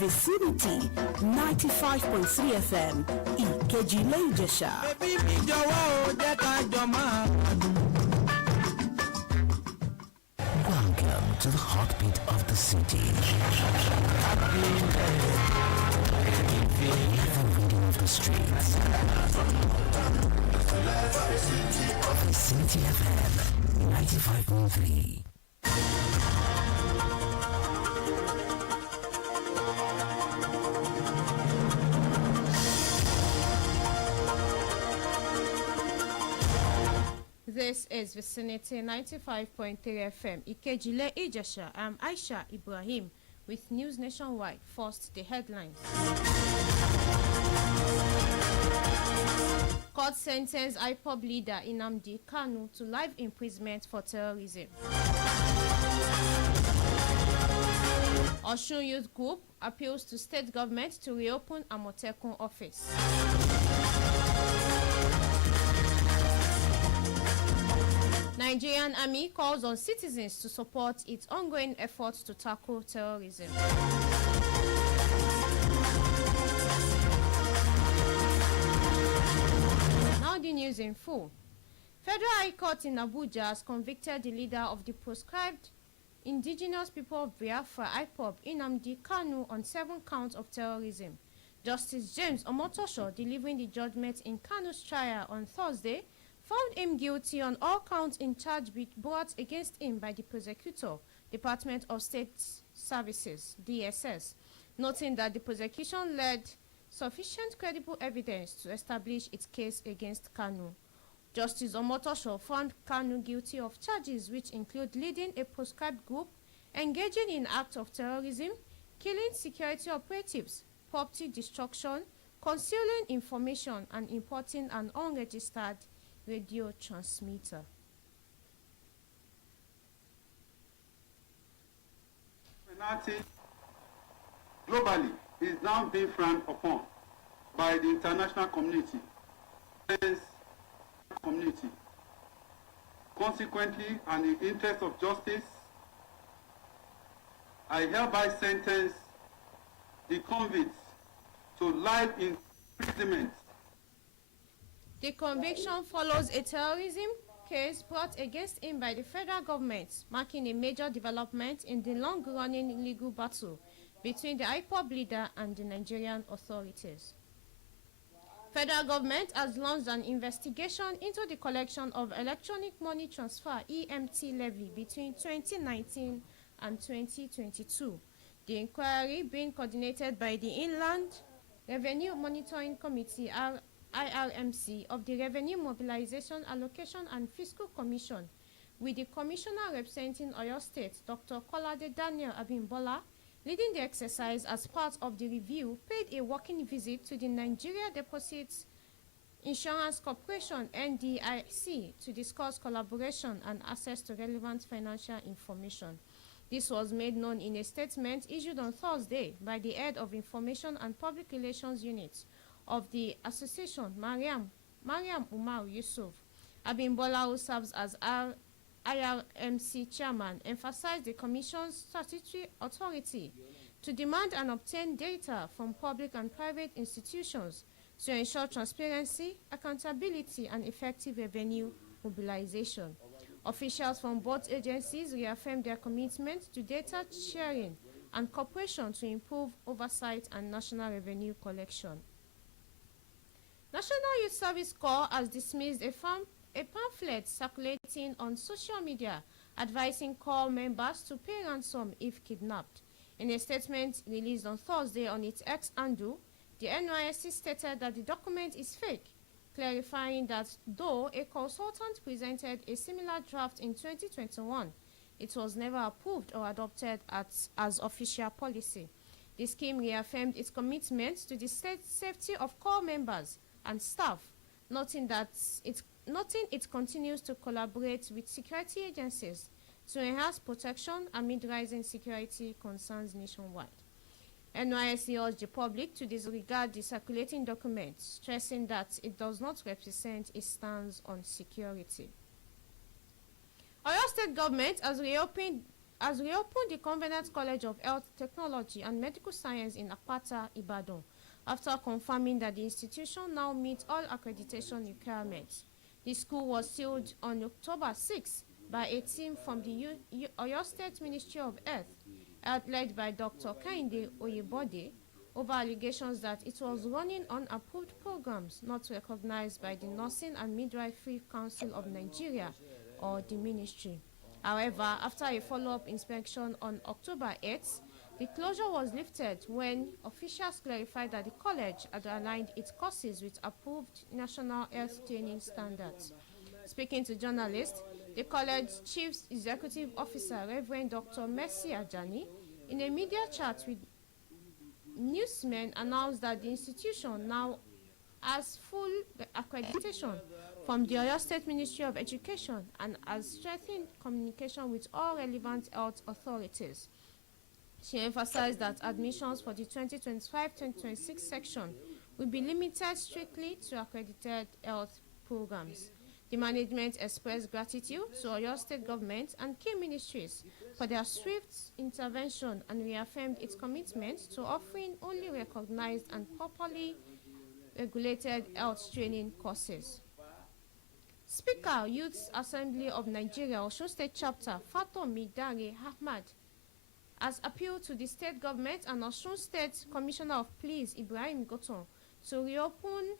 Vicinity 95.3 FM Ìkejìlé Ìjẹ̀ṣà. Bébí mi jọ̀wọ́ o jẹ́ ká jọ máa gbádùn. Welcome to the heartbeat of the city. Never reading of the streets. Vicinity FM 95.3. This is Vicinity 95.3 FM, Ìkejìlé Ìjẹ̀ṣà. I'm AISHA IBRAHIM with News Nationwide. First, the headlines. Court sentenced IPOB leader Nnamdi Kanu to life imprisonment for terrorism. Osun Youth Group appeals to state government to reopen Amotekun office. Nigerian Army calls on citizens to support its ongoing efforts to tackle terrorism. Now the news in full. Federal High Court in Abuja has convicted the leader of the proscribed Indigenous People of Biafra IPOB Nnamdi Kanu on 7 counts of terrorism. Justice James Omotosho, delivering the judgment in Kanu's trial on Thursday, found him guilty on all counts in charge brought against him by the prosecutor, Department of State Services, DSS, noting that the prosecution led sufficient credible evidence to establish its case against Kanu. Justice Omotosho found Kanu guilty of charges which include leading a proscribed group, engaging in acts of terrorism, killing security operatives, property destruction, concealing information, and importing an unregistered radio transmitter. Globally is now being frowned upon by the international community. Consequently, and in the interest of justice, I hereby sentence the convicts to life imprisonment. The conviction follows a terrorism case brought against him by the federal government, marking a major development in the long-running legal battle between the IPOB leader and the Nigerian authorities. Federal government has launched an investigation into the collection of electronic money transfer (EMT) levy between 2019 and 2022. The inquiry, being coordinated by the Inland Revenue Monitoring Committee IRMC of the Revenue Mobilization, Allocation and Fiscal Commission, with the Commissioner representing Oyo State, Dr. Kolade Daniel Abimbola, leading the exercise as part of the review, paid a working visit to the Nigeria Deposits Insurance Corporation (NDIC) to discuss collaboration and access to relevant financial information. This was made known in a statement issued on Thursday by the head of Information and Public Relations Unit of the association, Mariam Umar Yusuf. Abimbola, who serves as IRMC chairman, emphasized the Commission's statutory authority to demand and obtain data from public and private institutions to ensure transparency, accountability, and effective revenue mobilization. Officials from both agencies reaffirmed their commitment to data sharing and cooperation to improve oversight and national revenue collection. National Youth Service Corps has dismissed a pamphlet circulating on social media advising Corps members to pay ransom if kidnapped. In a statement released on Thursday on its X handle, the NYSC stated that the document is fake, clarifying that though a consultant presented a similar draft in 2021, it was never approved or adopted as official policy. The scheme reaffirmed its commitment to the safety of Corps members and staff, noting it continues to collaborate with security agencies to enhance protection amid rising security concerns nationwide. NYSC urged the public to disregard the circulating document, stressing that it does not represent its stance on security. Oyo State government has reopened the Covenant College of Health Technology and Medical Science in Apata, Ibadan, after confirming that the institution now meets all accreditation requirements. The school was sealed on October 6 by a team from the Oyo State Ministry of Health, led by Dr. Kainde Oyebode, over allegations that it was running unapproved programs not recognized by the Nursing and Midwifery Council of Nigeria, or the ministry. However, after a follow-up inspection on October 8th, the closure was lifted when officials clarified that the college had aligned its courses with approved national health training standards. Speaking to journalists, the college chief executive officer, Reverend Dr. Mercy Ajani, in a media chat with newsmen, announced that the institution now has full accreditation from the Oyo State Ministry of Education and has strengthened communication with all relevant health authorities. She emphasized that admissions for the 2025-2026 section will be limited strictly to accredited health programs. The management expressed gratitude to Oyo State government and key ministries for their swift intervention and reaffirmed its commitment to offering only recognized and properly regulated health training courses. Speaker, Youth Assembly of Nigeria, Osun State Chapter, Fatomi Dare Ahmad, has appealed to the state government and Osun State Commissioner of Police, IBRAHIM, to reopen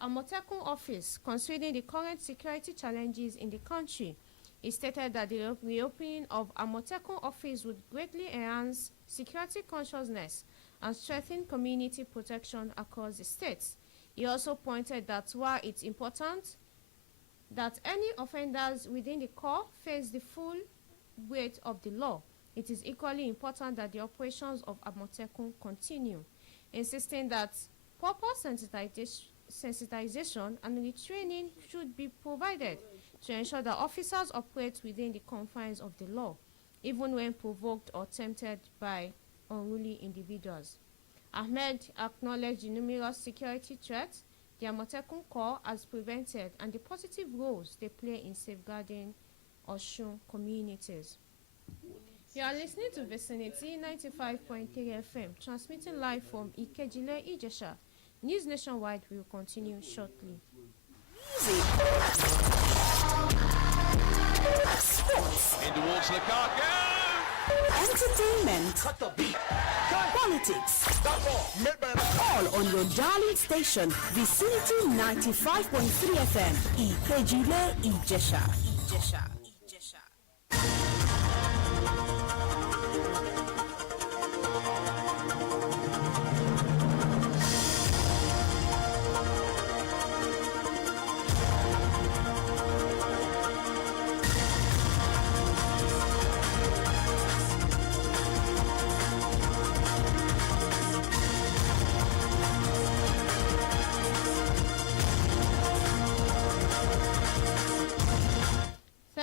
Amotekun office, considering the current security challenges in the country. He stated that the reopening of Amotekun office would greatly enhance security consciousness and strengthen community protection across the states. He also pointed that while it's important that any offenders within the Corps face the full weight of the law, it is equally important that the operations of Amotekun continue, insisting that proper sensitization and retraining should be provided to ensure that officers operate within the confines of the law, even when provoked or tempted by unruly individuals. Ahmed acknowledged the numerous security threats the Amotekun Corps has prevented and the positive roles they play in safeguarding Osun communities. You are listening to Vicinity 95.3 FM, transmitting live from Ikejile, Ijesha. News Nationwide will continue shortly. Sports, Towards Lukaku. entertainment, politics, all on your darling station, Vicinity 95.3 FM, Ikejile, Ijesha.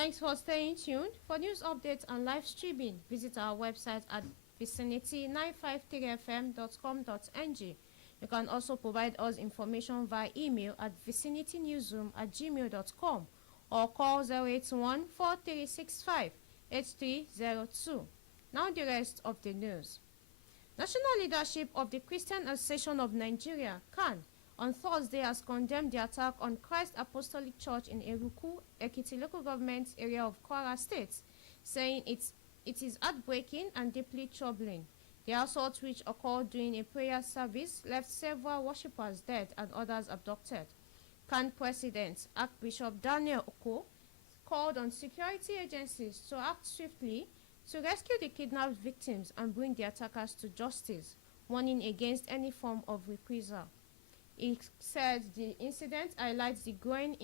Thanks for staying tuned. For news updates and live streaming, visit our website at vicinity953fm.com.ng. You can also provide us information via email at vicinitynewsroom@gmail.com or call 081-4365-8302. Now the rest of the news. National leadership of the Christian Association of Nigeria, CAN, on Thursday has condemned the attack on Christ Apostolic Church in Eruku, Ekiti local government area of Kwara State, saying it is heartbreaking and deeply troubling. The assault, which occurred during a prayer service, left several worshippers dead and others abducted. CAN President Archbishop Daniel Oko called on security agencies to act swiftly to rescue the kidnapped victims and bring the attackers to justice, warning against any form of reprisal. He said the incident highlights the growing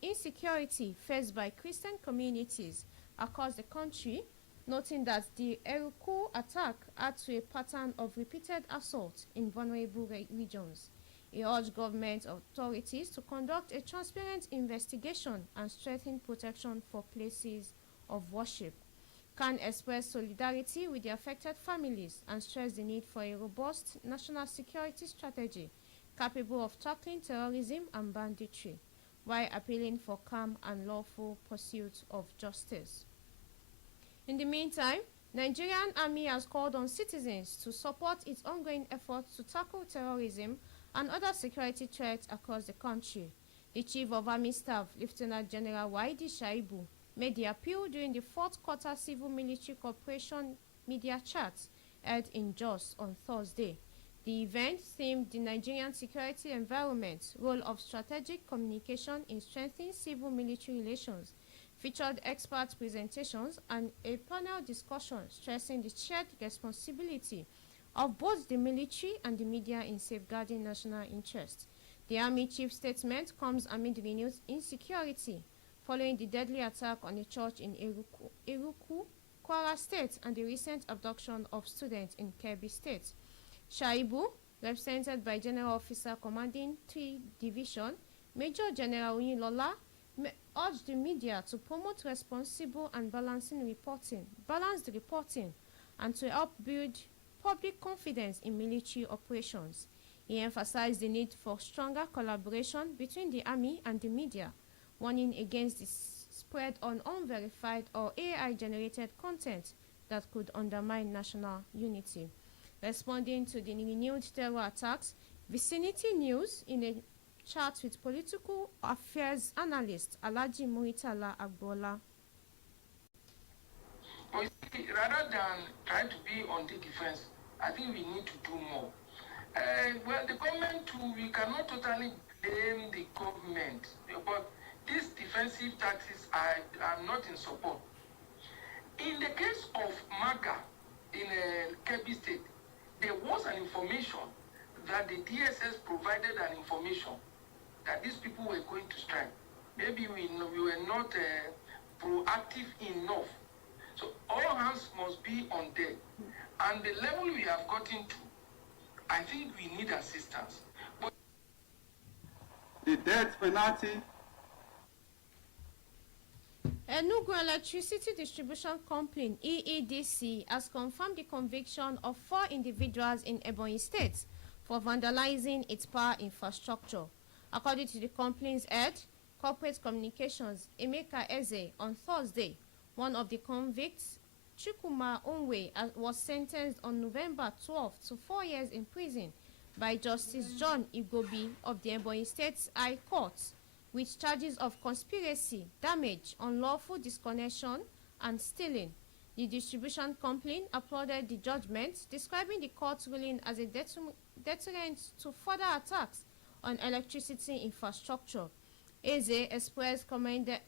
insecurity faced by Christian communities across the country, noting that the Eruku attack adds to a pattern of repeated assaults in vulnerable regions. He urged government authorities to conduct a transparent investigation and strengthen protection for places of worship. CAN expressed solidarity with the affected families and stressed the need for a robust national security strategy capable of tackling terrorism and banditry, while appealing for calm and lawful pursuit of justice. In the meantime, Nigerian Army has called on citizens to support its ongoing efforts to tackle terrorism and other security threats across the country. The Chief of Army Staff, Lieutenant General Waidi Shaibu, made the appeal during the fourth quarter civil-military cooperation media chat held in Jos on Thursday. The event themed the Nigerian security environment, role of strategic communication in strengthening civil-military relations, featured expert presentations and a panel discussion stressing the shared responsibility of both the military and the media in safeguarding national interests. The Army Chief's statement comes amid renewed insecurity following the deadly attack on a church in Eruku, Kwara State, and the recent abduction of students in Kebbi State. Shaibu, represented by General Officer Commanding 3 Division, Major General Unilola, urged the media to promote responsible and balanced reporting, and to help build public confidence in military operations. He emphasized the need for stronger collaboration between the Army and the media, warning against the spread on unverified or AI-generated content that could undermine national unity. Responding to the renewed terror attacks, Vicinity News, in a chat with political affairs analyst Alhaji Muritala Agbola. Rather than trying to be on the defense, I think we need to do more. Well, the government too, we cannot totally blame the government, but these defensive tactics I'm not in support. In the case of MAGA in Kebbi State, there was an information that the DSS provided an information that these people were going to strike. Maybe we were not proactive enough. So all hands must be on deck. And the level we have gotten to, I think we need assistance. But the death penalty. Enugu Electricity Distribution Company, EEDC, has confirmed the conviction of 4 individuals in Ebonyi State for vandalizing its power infrastructure. According to the company's head, Corporate Communications, Emeka Eze, on Thursday, one of the convicts, Chukwuma Onwe, was sentenced on November 12 to 4 years in prison by Justice John Igobi of the Ebonyi State High Court, with charges of conspiracy, damage, unlawful disconnection, and stealing. The distribution company applauded the judgment, describing the court's ruling as a deterrent to further attacks on electricity infrastructure. Eze commended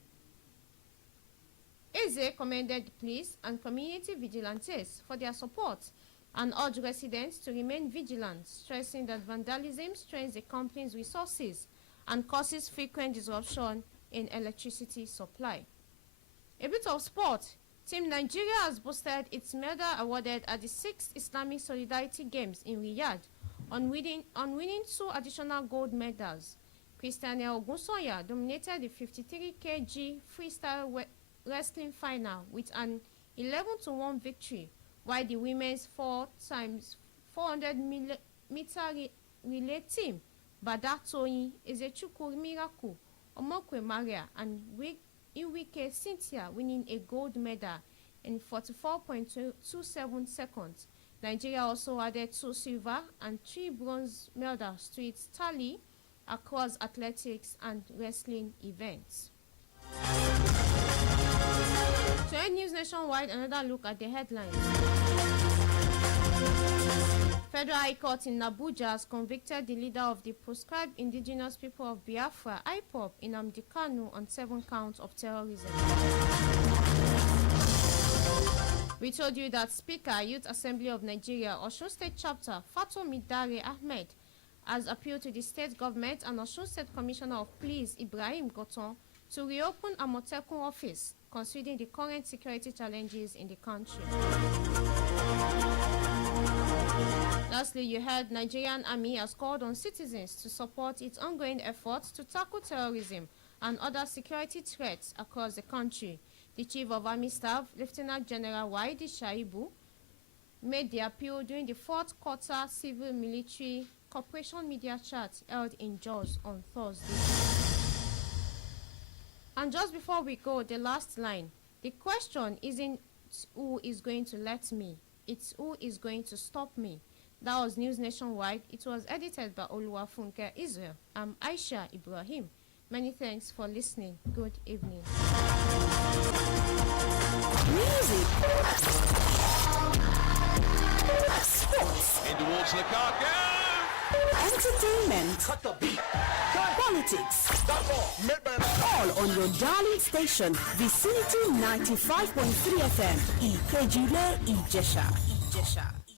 the police and community vigilantes for their support and urged residents to remain vigilant, stressing that vandalism strains the company's resources and causes frequent disruption in electricity supply. A bit of sport. Team Nigeria has boosted its medal awarded at the 6th Islamic Solidarity Games in Riyadh on winning 2 additional gold medals. Christiane Ogunsoya dominated the 53 kg wrestling final with an 11-1 victory, while the women's 4x400 meter relay team, Badatoyi, Ezechukwu Miracle, Omokwe Maria, and Iwike Cynthia winning a gold medal in 44.27 seconds. Nigeria also added 2 silver and 3 bronze medals to its tally across athletics and wrestling events. To end news nationwide, another look at the headlines. Federal High Court in Abuja has convicted the leader of the proscribed indigenous people of Biafra, IPOB, Nnamdi Kanu, on 7 counts of terrorism. We told you that Speaker, Youth Assembly of Nigeria, Osun State Chapter, Fatomi Dare Ahmed, has appealed to the state government and Osun State Commissioner of Police, IBRAHIM, to reopen Amotekun office, considering the current security challenges in the country. Lastly, you heard Nigerian Army has called on citizens to support its ongoing efforts to tackle terrorism and other security threats across the country. The Chief of Army Staff, Lieutenant General Waidi Shaibu, made the appeal during the 4th quarter civil-military cooperation media chat held in Jos on Thursday. And just before we go, the last line. The question isn't who is going to let me, it's who is going to stop me. That was News Nationwide. It was edited by Oluwafunke Israel. I'm Aisha Ibrahim. Many thanks for listening. Good evening. Music. Sports. In towards Lukaku. Entertainment. Cut the beat. Politics. All on your darling station, Vicinity 95.3 FM, Ikejile, Ijesha.